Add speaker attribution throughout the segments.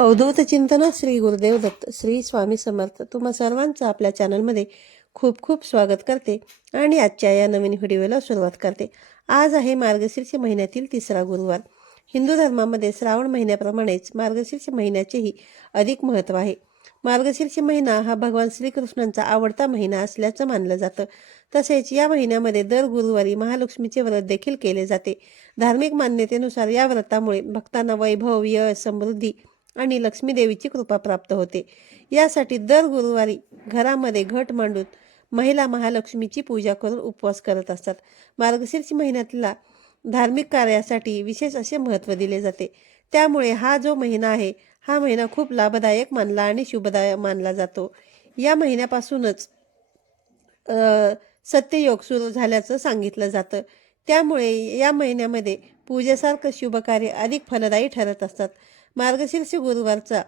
Speaker 1: अवधूत चिंतन श्री गुरुदेव दत्त श्री स्वामी समर्थ. तुम्हा सर्वांचं आपल्या चॅनलमध्ये खूप खूप स्वागत करते आणि आजच्या या नवीन व्हिडिओला सुरुवात करते. आज आहे मार्गशीर्ष महिन्यातील तिसरा गुरुवार. हिंदू धर्मामध्ये श्रावण महिन्याप्रमाणेच मार्गशीर्ष महिन्याचेही अधिक महत्त्व आहे. मार्गशीर्ष महिना हा भगवान श्रीकृष्णांचा आवडता महिना असल्याचं मानलं जातं. तसेच या महिन्यामध्ये दर गुरुवारी महालक्ष्मीचे व्रत देखील केले जाते. धार्मिक मान्यतेनुसार या व्रतामुळे भक्तांना वैभव यश समृद्धी आणि लक्ष्मी देवीची कृपा प्राप्त होते. यासाठी दर गुरुवारी घरामध्ये घट मांडून महिला महालक्ष्मीची पूजा करून उपवास करत असतात. मार्गशीर्ष महिन्यातला धार्मिक कार्यासाठी विशेष असे महत्त्व दिले जाते. त्यामुळे हा जो महिना आहे हा महिना खूप लाभदायक मानला आणि शुभदायक मानला जातो. या महिन्यापासूनच सत्ययोग सुरू झाल्याचं सांगितलं जातं. त्यामुळे या महिन्यामध्ये पूजेसारखं शुभकार्य अधिक फलदायी ठरत असतात. मार्गशीर्ष गुरुवारचा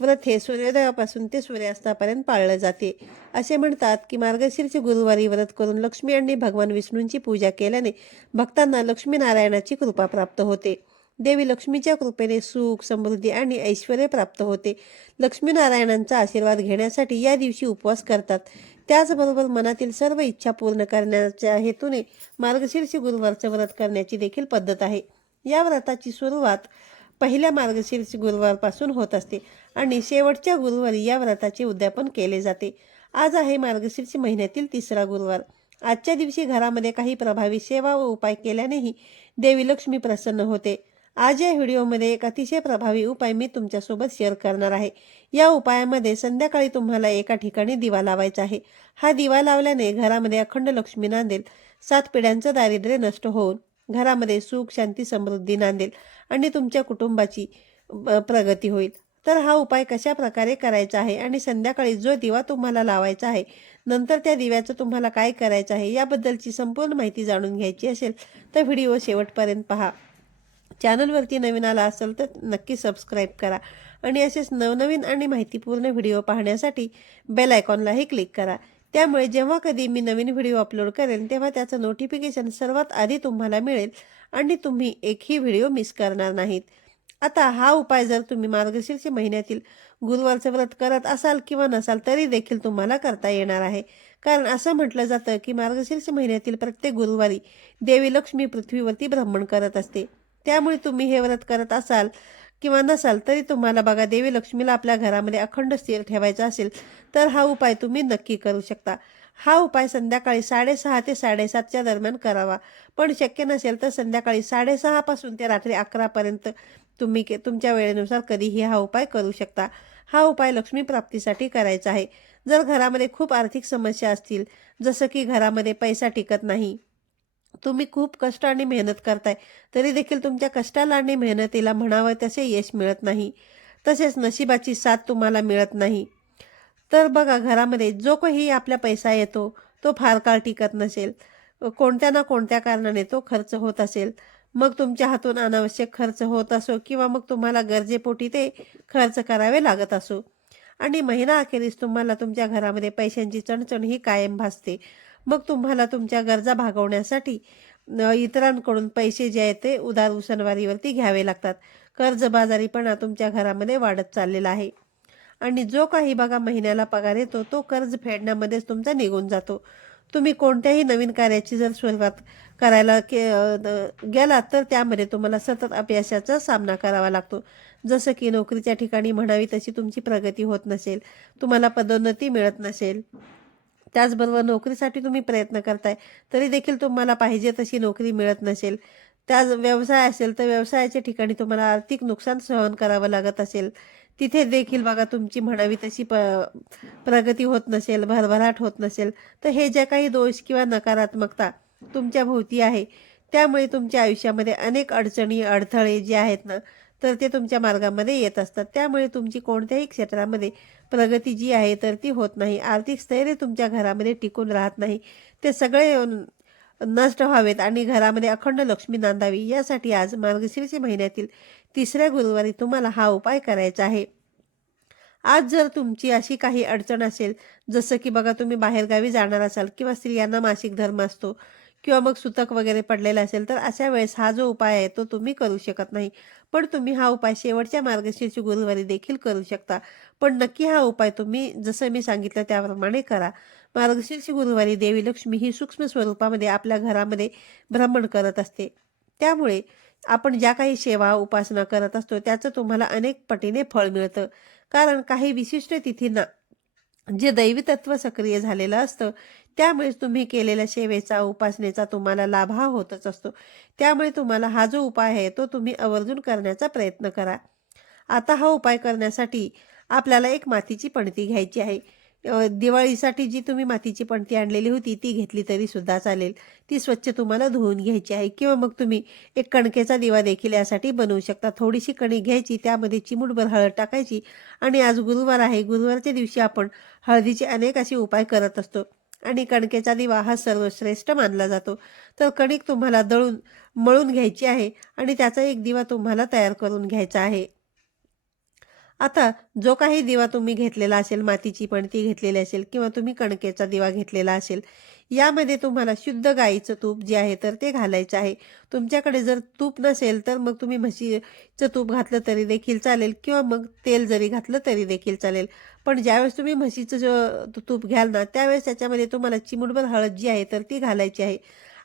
Speaker 1: व्रत हे सूर्योदयापासून ते सूर्यास्तापर्यंत पाळलं जाते. असे म्हणतात की मार्गशीर्ष गुरुवारी व्रत करून लक्ष्मी आणि भगवान विष्णूंची पूजा केल्याने भक्तांना लक्ष्मीनारायणाची कृपा प्राप्त होते. देवी लक्ष्मीच्या कृपेने सुख समृद्धी आणि ऐश्वर प्राप्त होते. लक्ष्मीनारायणांचा आशीर्वाद घेण्यासाठी या दिवशी उपवास करतात. त्याचबरोबर मनातील सर्व इच्छा पूर्ण करण्याच्या हेतूने मार्गशीर्ष गुरुवारचं व्रत करण्याची देखील पद्धत आहे. या व्रताची सुरुवात पहिल्या मार्गशीर्ष गुरुवारपासून होत असते आणि शेवटच्या गुरुवारी या व्रताचे उद्यापन केले जाते. आज आहे मार्गशीर्ष महिन्यातील तिसरा गुरुवार. आजच्या दिवशी घरामध्ये काही प्रभावी सेवा व उपाय केल्यानेही देवी लक्ष्मी प्रसन्न होते. आज या व्हिडिओमध्ये एक अतिशय प्रभावी उपाय मी तुमच्यासोबत शेअर करणार आहे. या उपायामध्ये संध्याकाळी तुम्हाला एका ठिकाणी दिवा लावायचा आहे. हा दिवा लावल्याने घरामध्ये अखंड लक्ष्मी नांदेल सात पिढ्यांचं दारिद्र्य नष्ट होऊन घरामध्ये सुख शांती समृद्धी नांदेल आणि तुमच्या कुटुंबाची प्रगती होईल. तर हा उपाय कशा प्रकारे करायचा आहे आणि संध्याकाळी जो दिवा तुम्हाला लावायचा आहे नंतर त्या दिव्याचं तुम्हाला काय करायचं आहे याबद्दलची संपूर्ण माहिती जाणून घ्यायची असेल तर व्हिडिओ शेवटपर्यंत पहा. चॅनलवरती नवीन आला असेल तर नक्की सबस्क्राईब करा आणि असेच नवनवीन आणि माहितीपूर्ण व्हिडिओ पाहण्यासाठी बेल आयकॉनलाही क्लिक करा. त्यामुळे जेव्हा कधी मी नवीन व्हिडिओ अपलोड करेन तेव्हा त्याचं नोटिफिकेशन सर्वात आधी तुम्हाला मिळेल आणि तुम्ही एकही व्हिडिओ मिस करणार नाहीत. आता हा उपाय जर तुम्ही मार्गशीर्ष महिन्यातील गुरुवारचं व्रत करत असाल किंवा नसाल तरी देखील तुम्हाला करता येणार आहे. कारण असं म्हटलं जातं की मार्गशीर्ष महिन्यातील प्रत्येक गुरुवारी देवी लक्ष्मी पृथ्वीवरती भ्रमण करत असते. त्यामुळे तुम्ही हे व्रत करत असाल किंवा नसाल तरी तुम्हाला बघा देवी लक्ष्मीला आपल्या घरामध्ये अखंड स्थिर ठेवायचा असेल तर हा उपाय तुम्ही नक्की करू शकता. हा उपाय संध्याकाळी साडेसहा ते साडेसातच्या दरम्यान करावा. पण शक्य नसेल तर संध्याकाळी साडेसहापासून ते रात्री अकरापर्यंत तुम्ही के तुमच्या वेळेनुसार कधीही हा उपाय करू शकता. हा उपाय लक्ष्मी प्राप्तीसाठी करायचा आहे. जर घरामध्ये खूप आर्थिक समस्या असतील जसं की घरामध्ये पैसा टिकत नाही तुम्ही खूप कष्ट आणि मेहनत करताय. तरी देखील तुमच्या कष्टाला आणि मेहनतीला म्हणावं तसे यश मिळत नाही. तसेच नशिबाची साथ तुम्हाला मिळत नाही. तर बघा घरामध्ये जो काही आपला पैसा येतो तो फार काळ टिकत नसेल. कोणत्या ना कोणत्या कारणाने तो खर्च होत असेल. मग तुमच्या हातून अनावश्यक खर्च होत असो किंवा मग तुम्हाला गरजेपोटी ते खर्च करावे लागत असो. आणि महिना अखेरीस तुम्हाला तुमच्या घरामध्ये पैशांची चणचण ही कायम भासते. मग तुम्हाला तुमच्या गरजा भागवण्यासाठी इतरांकडून पैसे जे आहेत ते उदार उसनवारीवरती घ्यावे लागतात. कर्जबाजारीपणा तुमच्या घरामध्ये वाढत चाललेला आहे. आणि जो काही बघा महिन्याला पगार येतो तो कर्ज फेडण्यामध्येच तुमचा निघून जातो. तुम्ही कोणत्याही नवीन कार्याची जर सुरुवात करायला के द- गेलात तर त्यामध्ये तुम्हाला सतत अपयशाचा सामना करावा लागतो. जसं की नोकरीच्या ठिकाणी म्हणावी तशी तुमची प्रगती होत नसेल. तुम्हाला पदोन्नती मिळत नसेल. त्याचबरोबर नोकरीसाठी तुम्ही प्रयत्न करताय तरी देखील तुम्हाला पाहिजे तशी नोकरी मिळत नसेल. त्याच व्यवसाय असेल तर व्यवसायाच्या ठिकाणी तुम्हाला आर्थिक नुकसान सहन करावं लागत असेल. तिथे देखील बघा तुमची म्हणावी तशी प प्रगती होत नसेल भरभराट होत नसेल तर हे ज्या काही दोष किंवा नकारात्मकता तुमच्या भोवती आहे त्यामुळे तुमच्या आयुष्यामध्ये अनेक अडचणी अडथळे जे आहेत ना तर ते तुमच्या मार्गामध्ये येत असतात. त्यामुळे तुमची कोणत्याही क्षेत्रामध्ये प्रगती जी आहे तर ती होत नाही. आर्थिक स्थैर्य तुमच्या घरामध्ये टिकून राहत नाही. ते सगळे नष्ट व्हावेत आणि घरामध्ये अखंड लक्ष्मी नांदावी. यासाठी आज मार्गशीर्ष महिन्यातील तिसऱ्या गुरुवारी तुम्हाला हा उपाय करायचा आहे. आज जर तुमची अशी काही अडचण असेल जसं की बघा तुम्ही बाहेरगावी जाणार असाल किंवा स्त्रियांना मासिक धर्म असतो किंवा मग सुतक वगैरे पडलेलं असेल तर अशा वेळेस हा जो उपाय आहे तो तुम्ही करू शकत नाही. पण तुम्ही हा उपाय शेवटच्या मार्गशीर्ष गुरुवारी देखील करू शकता. पण नक्की हा उपाय तुम्ही जसं मी सांगितलं त्याप्रमाणे करा. मार्गशीर्ष गुरुवारी देवी लक्ष्मी ही सूक्ष्म स्वरूपामध्ये आपल्या घरामध्ये भ्रमण करत असते. त्यामुळे आपण ज्या काही सेवा उपासना करत असतो त्याचं तुम्हाला अनेक पटीने फळ मिळतं. कारण काही विशिष्ट तिथींना जे दैवी तत्व सक्रिय झालेलं असतं त्यामुळेच तुम्ही केलेल्या सेवेचा उपासनेचा तुम्हाला लाभ हा होतच असतो. त्यामुळे तुम्हाला हा जो उपाय आहे तो तुम्ही आवर्जून करण्याचा प्रयत्न करा. आता हा उपाय करण्यासाठी आपल्याला एक मातीची पणती घ्यायची आहे. दिवाळीसाठी जी तुम्ही मातीची पणती आणलेली होती ती घेतली तरी सुद्धा चालेल. ती स्वच्छ तुम्हाला धुवून घ्यायची आहे किंवा मग तुम्ही एक कणकेचा दिवा देखील यासाठी बनवू शकता. थोडीशी कणी घ्यायची त्यामध्ये चिमूटभर हळद टाकायची आणि आज गुरुवार आहे. गुरुवारच्या दिवशी आपण हळदीचे अनेक असे उपाय करत असतो. आणि कणकेचा दिवा हा सर्वश्रेष्ठ मानला जातो. तर कणिक तुम्हाला दळून मळून घ्यायची आहे आणि त्याचा एक दिवा तुम्हाला तयार करून घ्यायचा आहे. आता जो काही दिवा तुम्ही घेतलेला असेल मातीची पणती घेतलेली असेल किंवा तुम्ही कणकेचा दिवा घेतलेला असेल यामध्ये तुम्हाला शुद्ध गाईचं तूप जे आहे तर ते घालायचं आहे. तुमच्याकडे जर तूप नसेल तर मग तुम्ही म्हशीचं तूप घातलं तरी देखील चालेल किंवा मग तेल जरी घातलं तरी देखील चालेल. पण ज्यावेळेस तुम्ही म्हशीचं जो तूप घ्याल ना त्यावेळेस त्याच्यामध्ये तुम्हाला चिमुटभर हळद जी आहे तर ती घालायची आहे.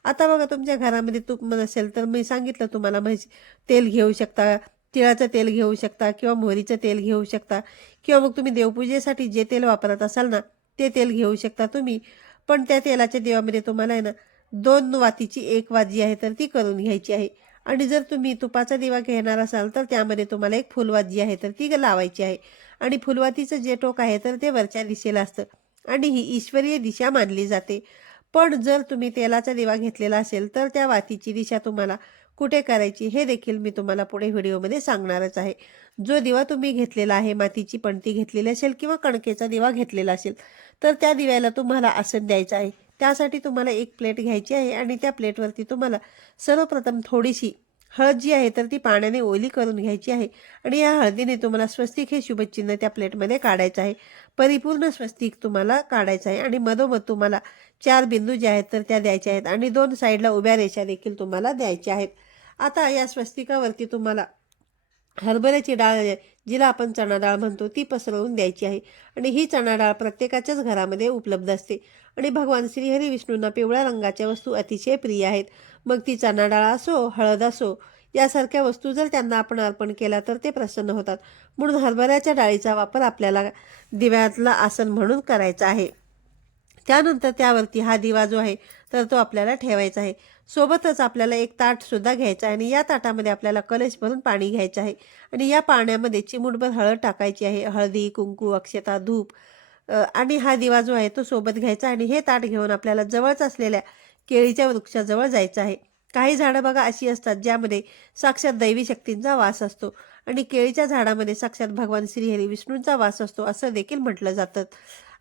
Speaker 1: आता बघा तुमच्या घरामध्ये तूप नसेल तर मी सांगितलं तुम्हाला म्हशी तेल घेऊ शकता तिळाचं तेल घेऊ शकता किंवा मोहरीचं तेल घेऊ शकता किंवा मग तुम्ही देवपूजेसाठी जे तेल वापरत असाल ना ते तेल घेऊ शकता तुम्ही. पण त्या तेलाच्या देवामध्ये तुम्हाला आहे ना दोन वातीची एक वात जी आहे तर ती करून घ्यायची आहे. आणि जर तुम्ही तुपाचा दिवा घेणार असाल तर त्यामध्ये तुम्हाला एक फुलवात जी आहे तर ती लावायची आहे. आणि फुलवातीचं जे टोक आहे तर ते वरच्या दिशेला असतं. आणि ही ईश्वरीय दिशा मानली जाते. पण जर तुम्ही तेलाचा दिवा घेतलेला असेल तर त्या वातीची दिशा तुम्हाला कुठे करायची हे देखील मी तुम्हाला पुढे व्हिडिओमध्ये सांगणारच आहे. जो दिवा तुम्ही घेतलेला आहे मातीची पणती घेतलेली असेल किंवा कणकेचा दिवा घेतलेला असेल तर त्या दिव्याला तुम्हाला आसन द्यायचं आहे. त्यासाठी तुम्हाला एक प्लेट घ्यायची आहे आणि त्या प्लेटवरती तुम्हाला सर्वप्रथम थोडीशी हळद जी आहे तर ती पाण्याने ओली करून घ्यायची आहे आणि या हळदीने तुम्हाला स्वस्तिक हे शुभचिन्ह त्या प्लेटमध्ये काढायचं आहे. परिपूर्ण स्वस्तिक तुम्हाला काढायचं आहे आणि मधोमध तुम्हाला चार बिंदू जे आहेत तर त्या द्यायच्या आहेत आणि दोन साईडला उभ्या रेषा देखील तुम्हाला द्यायच्या आहेत. आता या स्वस्तिकावरती तुम्हाला हरभऱ्याची डाळ आहे, जिला आपण चणा डाळ म्हणतो ती पसरवून द्यायची आहे. आणि ही चणा डाळ प्रत्येकाच्याच घरामध्ये उपलब्ध असते. आणि भगवान श्रीहरी विष्णूंना पिवळ्या रंगाच्या वस्तू अतिशय प्रिय आहेत. मग ती चणा डाळ असो हळद असो यासारख्या वस्तू जर त्यांना आपण अर्पण केला तर ते प्रसन्न होतात. म्हणून हरभऱ्याच्या डाळीचा वापर आपल्याला दिव्यातलं आसन म्हणून करायचा आहे. त्यानंतर त्यावरती हा दिवा जो आहे तर तो आपल्याला ठेवायचा आहे. सोबतच आपल्याला एक ताटसुद्धा घ्यायचा आहे आणि या ताटामध्ये आपल्याला कलश भरून पाणी घ्यायचं आहे. आणि या पाण्यामध्ये चिमूटभर हळद टाकायची आहे. हळदी कुंकू अक्षता धूप आणि हा दिवा जो आहे तो सोबत घ्यायचा आणि हे ताट घेऊन आपल्याला जवळच असलेल्या केळीच्या वृक्षाजवळ जायचं आहे. काही झाडं बघा अशी असतात ज्यामध्ये साक्षात दैवी शक्तींचा वास असतो आणि केळीच्या झाडामध्ये साक्षात भगवान श्रीहरी विष्णूंचा वास असतो असं देखील म्हटलं जातं.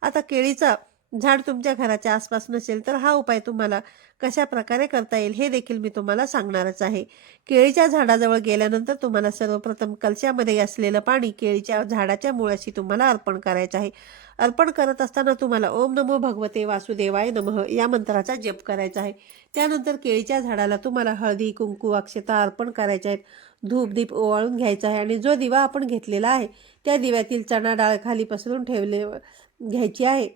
Speaker 1: आता केळीचा झाड तुमच्या घराच्या आसपास नसेल तर हा उपाय तुम्हाला कशा प्रकारे करता येईल हे देखील मी तुम्हाला सांगणारच आहे. केळीच्या झाडाजवळ गेल्यानंतर तुम्हाला सर्वप्रथम कलशामध्ये असलेलं पाणी केळीच्या झाडाच्या मुळाशी तुम्हाला अर्पण करायचं आहे. अर्पण करत असताना तुम्हाला ओम नमो भगवते वासुदेवाय नमः या मंत्राचा जप करायचा आहे. त्यानंतर केळीच्या झाडाला तुम्हाला हळदी कुंकू अक्षता अर्पण करायच्या आहेत. धूप दीप ओवाळून घ्यायचा आहे आणि जो दिवा आपण घेतलेला आहे त्या दिव्यातील चणा डाळ खाली पसरून ठेवले घ्यायची आहे.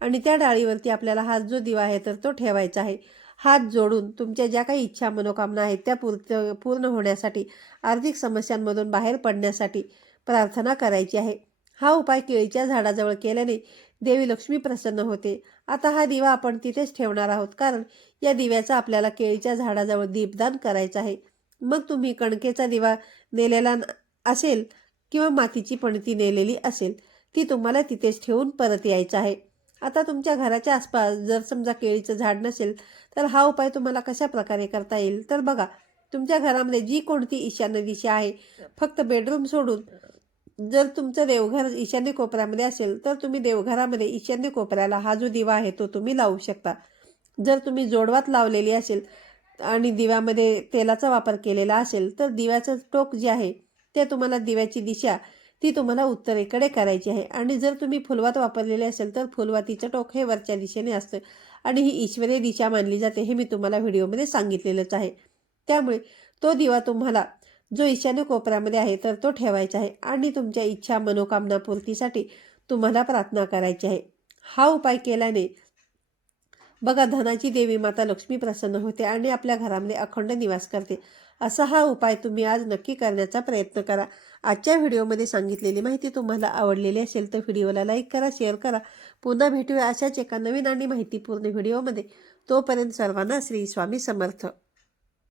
Speaker 1: आणि त्या डाळीवरती आपल्याला हा जो दिवा आहे तर तो ठेवायचा आहे. हात जोडून तुमच्या ज्या काही इच्छा मनोकामना आहेत त्या पूर्त पूर्ण होण्यासाठी आर्थिक समस्यांमधून बाहेर पडण्यासाठी प्रार्थना करायची आहे. हा उपाय केळीच्या झाडाजवळ केल्याने देवी लक्ष्मी प्रसन्न होते. आता हा दिवा आपण तिथेच ठेवणार आहोत कारण या दिव्याचा आपल्याला केळीच्या झाडाजवळ दीपदान करायचं आहे. मग तुम्ही कणकेचा दिवा नेलेला न- असेल किंवा मातीची पणती नेलेली असेल ती तुम्हाला तिथेच ठेवून परत यायचं आहे. आता तुमच्या घराच्या आसपास जर समजा केळीचं झाड नसेल तर हा उपाय तुम्हाला कशा प्रकारे करता येईल? तर बघा तुमच्या घरामध्ये जी कोणती ईशान्य दिशा आहे फक्त बेडरूम सोडून जर तुमचं देवघर ईशान्य कोपऱ्यामध्ये असेल तर तुम्ही देवघरामध्ये ईशान्य कोपऱ्याला हा जो दिवा आहे तो तुम्ही लावू शकता. जर तुम्ही जोडवात लावलेली असेल आणि दिव्यामध्ये तेलाचा वापर केलेला असेल तर दिव्याचं टोक जे आहे ते तुम्हाला दिव्याची दिशा ती तुम्हाला उत्तरेकडे करायची आहे. आणि जर तुम्ही फुलवात वापरलेले असेल तर फुलवातीचं टोक हे वरच्या दिशेने असतं. आणि ही ईश्वरीय दिशा मानली जाते हे मी तुम्हाला व्हिडिओमध्ये सांगितलेलंच आहे. त्यामुळे तो दिवा तुम्हाला जो ईशान्य कोपऱ्यामध्ये आहे तर तो ठेवायचा आहे. आणि तुमच्या इच्छा मनोकामना पूर्तीसाठी तुम्हाला प्रार्थना करायची आहे. हा उपाय केल्याने बघा धनाची देवी माता लक्ष्मी प्रसन्न होते आणि आपल्या घरामध्ये अखंड निवास करते. असा हा उपाय तुम्ही आज नक्की करण्याचा प्रयत्न करा. आजच्या व्हिडिओमध्ये सांगितलेली माहिती तुम्हाला आवडलेली असेल तर व्हिडिओला लाईक करा शेअर करा. पुन्हा भेटूया अशाच एका नवीन आणि माहितीपूर्ण व्हिडिओमध्ये. तोपर्यंत सर्वांना श्री स्वामी समर्थ.